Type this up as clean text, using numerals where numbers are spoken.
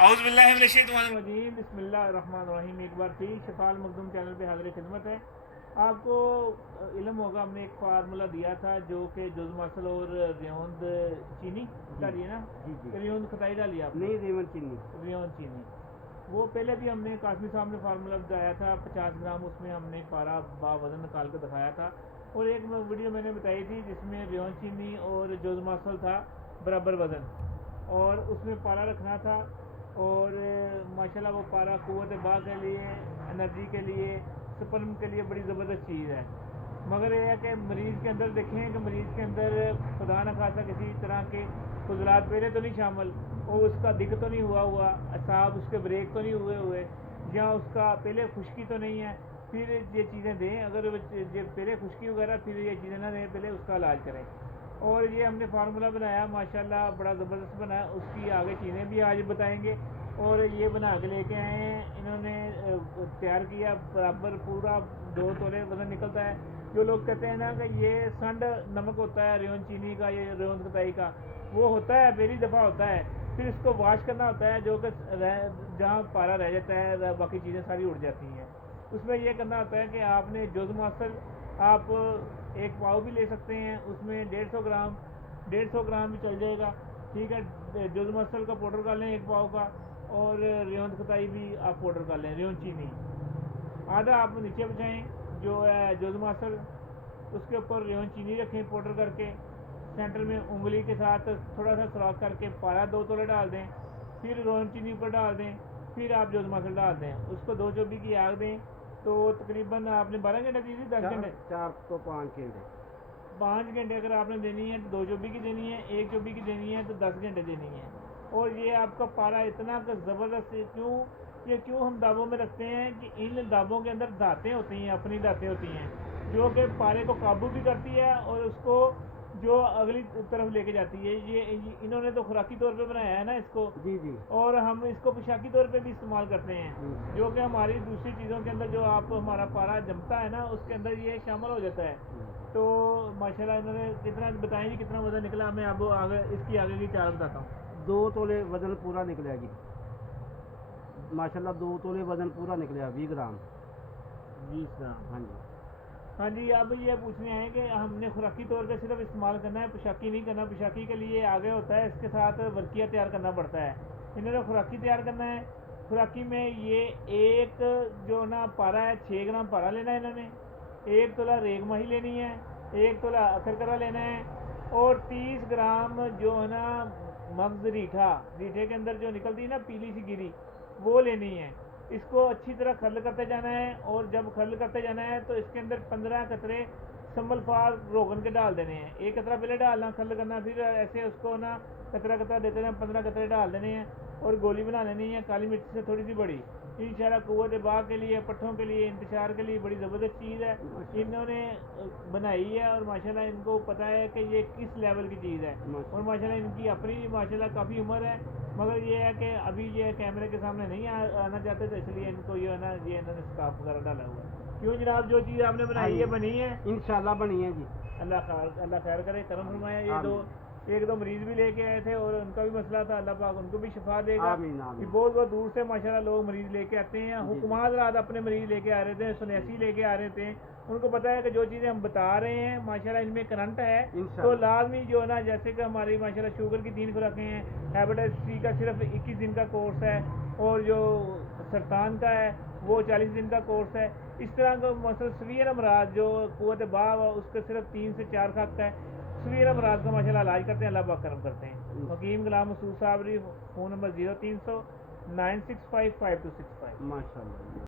औज़ुबिल्लाहिमिनश्शैतानिर्रजीम बिस्मिल्लाहिर्रहमानिर्रहीम। एक बार फिर शफाल मखदूम चैनल पे हाज़िर खिदमत है। आपको इल्म होगा, हमने एक फार्मूला दिया था जो कि जुज़ मसल और रेवंद चीनी डालिए ना। जी जी। रेवंद खटाई डाली आपने? नहीं, रेवंद चीनी। रेवंद चीनी वो पहले भी हमने कासमी साहब ने फार्मूला बताया था। 50 ग्राम उसमें हमने पारा वज़न निकाल कर दिखाया था। और एक वीडियो मैंने बताई थी जिसमें रेवंद चीनी और जुज़ मसल था बराबर वज़न, और उसमें पारा रखना था। और माशाल्लाह वो पारा क़ुव्वत बा के लिए, एनर्जी के लिए, स्पर्म के लिए बड़ी ज़बरदस्त चीज़ है। मगर यह है कि मरीज़ के अंदर देखें कि मरीज़ के अंदर खुदा न खासा किसी तरह के खुजलात पहले तो नहीं शामिल, और उसका दिक तो नहीं हुआ असाब उसके ब्रेक तो नहीं हुए, या उसका पहले खुश्की तो नहीं है, फिर ये चीज़ें दें। अगर ये पहले खुश्की वगैरह फिर ये चीज़ें ना दें, पहले उसका इलाज करें। और ये हमने फार्मूला बनाया माशाल्लाह बड़ा ज़बरदस्त बना। उसकी आगे चीज़ें भी आज बताएंगे। और ये बना के लेके आए हैं इन्होंने, तैयार किया बराबर पूरा 2 तोले वज़न निकलता है। जो लोग कहते हैं ना कि ये संड नमक होता है रेवंद चीनी का, ये रेवंद खटाई का, वो होता है पहली दफ़ा होता है, फिर इसको वाश करना होता है, जो कि जहाँ पारा रह जाता है बाकी चीज़ें सारी उड़ जाती हैं। उसमें यह करना होता है कि आपने जुज़ मसल आप एक पाव भी ले सकते हैं, उसमें 150 ग्राम भी चल जाएगा, ठीक है। जुज़ मसल का पाउडर कर लें 1 पाव का, और रेवंद खटाई भी आप पाउडर कर लें, रेवंद चीनी आधा आप नीचे बचाएँ जो है जुज़ मसल, उसके ऊपर रेवंद चीनी रखें पाउडर करके, सेंटर में उंगली के साथ थोड़ा सा सुराख करके पारा 2 तोले डाल दें, फिर रेवंद चीनी ऊपर डाल दें, फिर आप जुज़ मसल डाल दें, उसको 2 चौबी की आग दें। तो तकरीबन आपने 12 घंटे दी थी, 10 घंटे? 4 तो 5 घंटे। 5 घंटे अगर आपने देनी है तो 2 चौबी की देनी है, 1 चौबी की देनी है तो 10 घंटे देनी है। और ये आपका पारा इतना ज़बरदस्त क्यों हम दाबों में रखते हैं कि इन दाबों के अंदर दांतें होती हैं, अपनी दांतें होती हैं, जो कि पारे को काबू भी करती है और उसको जो अगली तरफ लेके जाती है। ये इन्होंने तो खुराकी तौर पे बनाया है ना इसको। जी जी। और हम इसको पोशाकी तौर पे भी इस्तेमाल करते हैं, जो कि हमारी दूसरी चीज़ों के अंदर जो आप हमारा पारा जमता है ना, उसके अंदर ये शामिल हो जाता है। तो माशाल्लाह इन्होंने कितना बताएं जी, कितना वज़न निकला। मैं अब आगे इसकी आगे की चाल बताता हूँ। 2 तोले वज़न पूरा निकला जी माशाल्लाह। 2 तोले वज़न पूरा निकला, 20 ग्राम। 20 ग्राम, हाँ जी। हाँ जी। अब ये पूछने हैं कि हमने खुराकी तौर पे सिर्फ इस्तेमाल करना है, पोशाकी नहीं करना। पोशाकी के लिए आगे होता है, इसके साथ वर्किया तैयार करना पड़ता है। इन्होंने खुराकी तैयार करना है। खुराकी में ये एक जो ना पारा है, 6 ग्राम पारा लेना है इन्होंने, 1 तोला रेग माही लेनी है, 1 तोला अखरकरा लेना है, और 30 ग्राम जो है ना मगज़ रीठे के अंदर जो निकलती है ना पीली सी गिरी, वो लेनी है। इसको अच्छी तरह खल करते जाना है, और जब खल करते जाना है तो इसके अंदर 15 कतरे संबल फार रोगन के डाल देने हैं। 1 कतरा पहले डालना, खल करना, फिर ऐसे उसको ना कतरा देते हैं, 15 कतरे डाल देने हैं, और गोली बना लेनी है काली मिर्च से थोड़ी सी बड़ी। इंशाल्लाह क़ुव्वत बाग के लिए, पट्ठों के लिए, इंतशार के लिए बड़ी ज़बरदस्त चीज़ है इन्होंने बनाई है। और माशाल्लाह इनको पता है कि ये किस लेवल की चीज़ है, और माशाल्लाह इनकी अपनी माशाल्लाह काफ़ी उम्र है, मगर ये है कि अभी ये कैमरे के सामने नहीं आना चाहते, तो इसलिए इनको ये है ना, ये इन्होंने स्कार्फ वगैरह डाला हुआ है। क्यों जनाब, जो चीज़ आपने बनाई है बनी है इंशाल्लाह बनी है जी। अल्लाह खैर करे, करम फरमाया। ये एक दो मरीज़ भी लेके आए थे और उनका भी मसला था, अल्लाह पाक उनको भी शिफा देगा। आमीन आमीन। बहुत बहुत दूर से माशाल्लाह लोग मरीज़ लेके आते हैं। हुक्मात रात अपने मरीज़ लेके आ रहे थे, सुनैसी लेके आ रहे थे। उनको पता है कि जो चीज़ें हम बता रहे हैं माशाल्लाह इनमें करंट है, तो लाजमी जो है ना, जैसे कि हमारी माशाल्लाह शुगर की 3 खुराकें हैं, हेपेटाइटिस सी का सिर्फ 21 दिन का कोर्स है, और जो सरतान का है वो 40 दिन का कोर्स है। इस तरह का मसल सवीर अमराज जो क़ुव्वत बाव उसके सिर्फ 3 से 4 खत है। सवीर अमराज का माशाल्लाह इलाज करते हैं, अल्लाह पाक करम करते हैं। हकीम गुलाम मसूद साबरी, फ़ोन नंबर 0300 965 5265। माशाल्लाह।